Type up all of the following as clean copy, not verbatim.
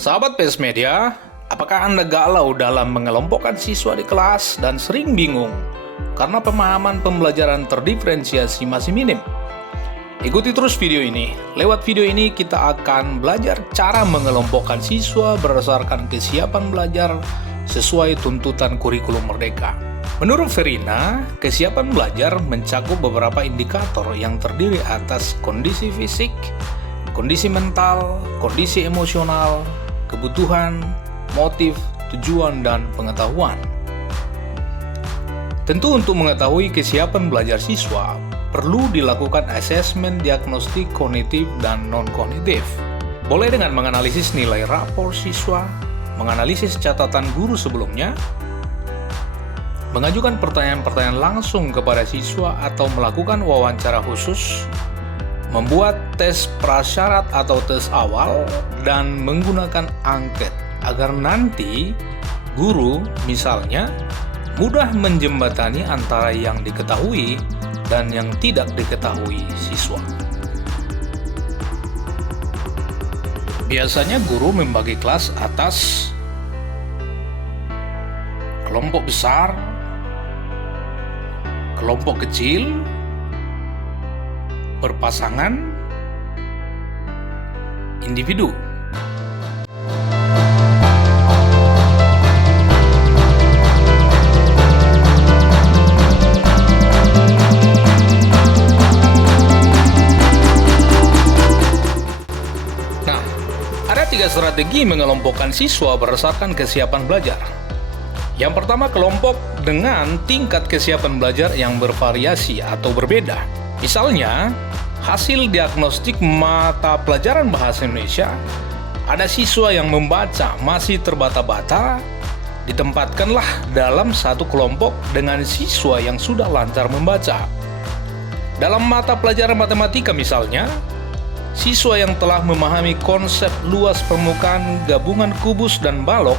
Sahabat PS Media, apakah Anda galau dalam mengelompokkan siswa di kelas dan sering bingung karena pemahaman pembelajaran terdiferensiasi masih minim? Ikuti terus video ini. Lewat video ini kita akan belajar cara mengelompokkan siswa berdasarkan kesiapan belajar sesuai tuntutan kurikulum merdeka. Menurut Verina, kesiapan belajar mencakup beberapa indikator yang terdiri atas kondisi fisik, kondisi mental, kondisi emosional, kebutuhan, motif, tujuan, dan pengetahuan. Tentu untuk mengetahui kesiapan belajar siswa, perlu dilakukan asesmen diagnostik kognitif dan non-kognitif. Boleh dengan menganalisis nilai rapor siswa, menganalisis catatan guru sebelumnya, mengajukan pertanyaan-pertanyaan langsung kepada siswa atau melakukan wawancara khusus, membuat tes prasyarat atau tes awal, dan menggunakan angket agar nanti guru misalnya mudah menjembatani antara yang diketahui dan yang tidak diketahui siswa. Biasanya guru membagi kelas atas kelompok besar, kelompok kecil, berpasangan, individu. Nah, ada 3 strategi mengelompokkan siswa berdasarkan kesiapan belajar. Yang pertama, kelompok dengan tingkat kesiapan belajar yang bervariasi atau berbeda. Misalnya, hasil diagnostik mata pelajaran bahasa Indonesia, ada siswa yang membaca masih terbata-bata, ditempatkanlah dalam satu kelompok dengan siswa yang sudah lancar membaca. Dalam mata pelajaran matematika misalnya, siswa yang telah memahami konsep luas permukaan, gabungan kubus, dan balok,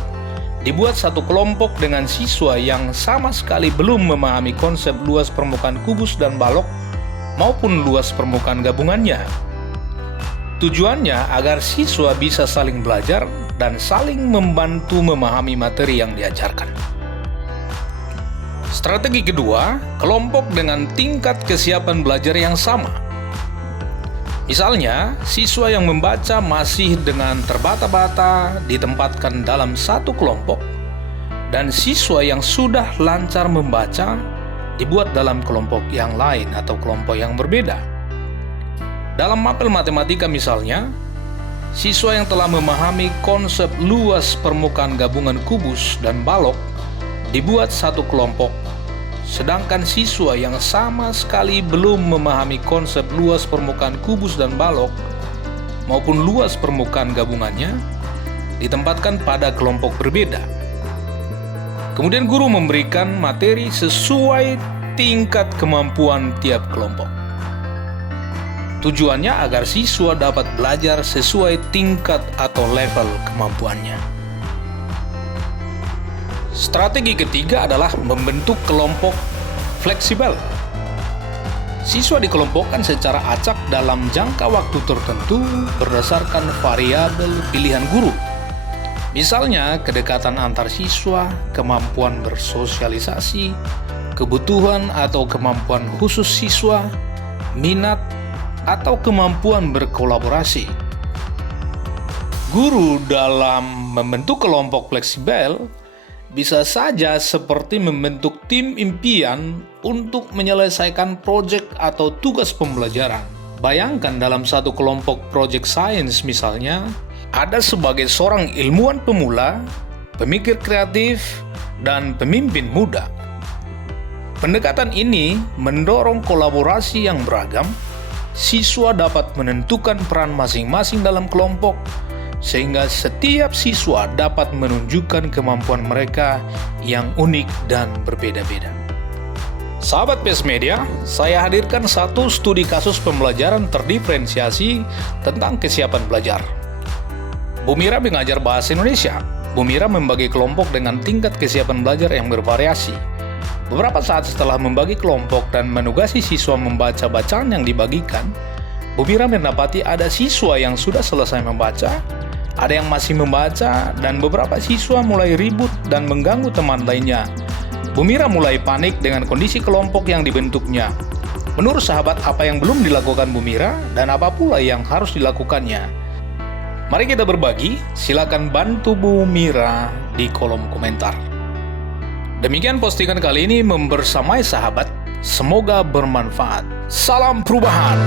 dibuat satu kelompok dengan siswa yang sama sekali belum memahami konsep luas permukaan kubus dan balok maupun luas permukaan gabungannya. Tujuannya agar siswa bisa saling belajar dan saling membantu memahami materi yang diajarkan. Strategi kedua, kelompok dengan tingkat kesiapan belajar yang sama. Misalnya, siswa yang membaca masih dengan terbata-bata ditempatkan dalam satu kelompok, dan siswa yang sudah lancar membaca dibuat dalam kelompok yang lain atau kelompok yang berbeda. Dalam mapel matematika misalnya, siswa yang telah memahami konsep luas permukaan gabungan kubus dan balok dibuat satu kelompok, sedangkan siswa yang sama sekali belum memahami konsep luas permukaan kubus dan balok maupun luas permukaan gabungannya ditempatkan pada kelompok berbeda. Kemudian guru memberikan materi sesuai tingkat kemampuan tiap kelompok. Tujuannya agar siswa dapat belajar sesuai tingkat atau level kemampuannya. Strategi ketiga adalah membentuk kelompok fleksibel. Siswa dikelompokkan secara acak dalam jangka waktu tertentu berdasarkan variabel pilihan guru. Misalnya, kedekatan antar siswa, kemampuan bersosialisasi, kebutuhan atau kemampuan khusus siswa, minat, atau kemampuan berkolaborasi. Guru dalam membentuk kelompok fleksibel bisa saja seperti membentuk tim impian untuk menyelesaikan proyek atau tugas pembelajaran. Bayangkan dalam satu kelompok project science misalnya, ada sebagai seorang ilmuwan pemula, pemikir kreatif, dan pemimpin muda. Pendekatan ini mendorong kolaborasi yang beragam. Siswa dapat menentukan peran masing-masing dalam kelompok, sehingga setiap siswa dapat menunjukkan kemampuan mereka yang unik dan berbeda-beda. Sahabat PS Media, saya hadirkan satu studi kasus pembelajaran terdiferensiasi tentang kesiapan belajar. Bu Mira mengajar bahasa Indonesia. Bu Mira membagi kelompok dengan tingkat kesiapan belajar yang bervariasi. Beberapa saat setelah membagi kelompok dan menugasi siswa membaca bacaan yang dibagikan, Bu Mira mendapati ada siswa yang sudah selesai membaca, ada yang masih membaca, dan beberapa siswa mulai ribut dan mengganggu teman lainnya. Bu Mira mulai panik dengan kondisi kelompok yang dibentuknya. Menurut sahabat, apa yang belum dilakukan Bu Mira dan apa pula yang harus dilakukannya? Mari kita berbagi, silakan bantu Bu Mira di kolom komentar. Demikian postingan kali ini membersamai sahabat, semoga bermanfaat. Salam perubahan!